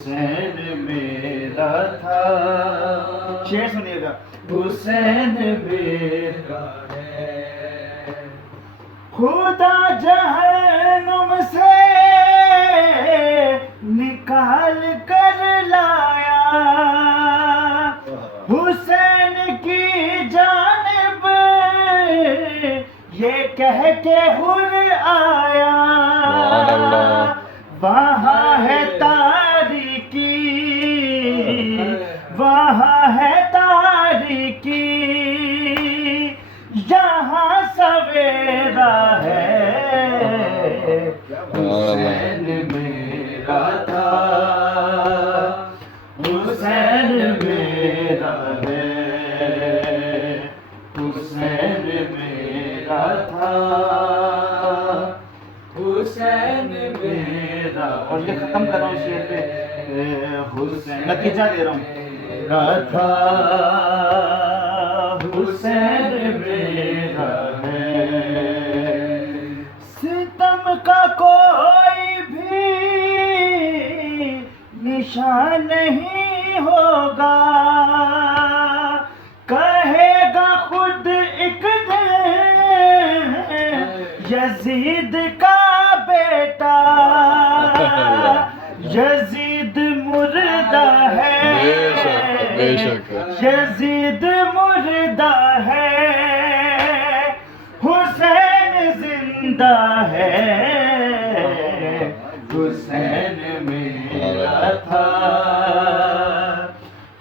حسین میرا تھا، شعر سنیے گا، حسین میرا ہے، خدا جہنم سے نکال کر لایا، حسین کی جانب یہ کہہ کے حر آیا، وہاں ہے تاریکی، وہاں ہے تاریکی، یہاں سویرا ہے، حسین میرا تھا، حسین میرا ہے، حسین میرا تھا، حسین میرا، اور یہ ختم کر رہا ہوں شعر پہ، حسین نتیجہ دے رہا ہوں، میرا تھا، حسین میرا ہے، ستم کا کوئی بھی نشان نہیں ہوگا، کہے گا خود ایک دن یزید کا بیٹا، یزید مردہ ہے، یزید مردہ ہے، حسین زندہ ہے، حسین میرا تھا،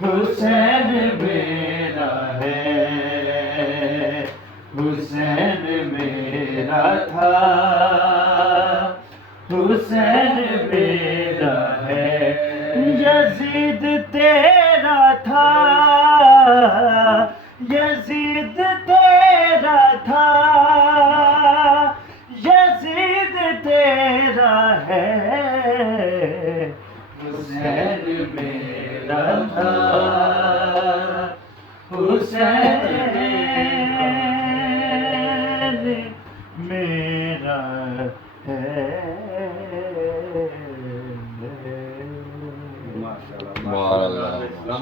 حسین میرا ہے، حسین میرا تھا، حسین میرا ہے، یزید تیرا تھا، یزید تیرا تھا، یزید تیرا ہے، حسین میرا تھا، حسین میرا ہے۔ ماشاءاللہ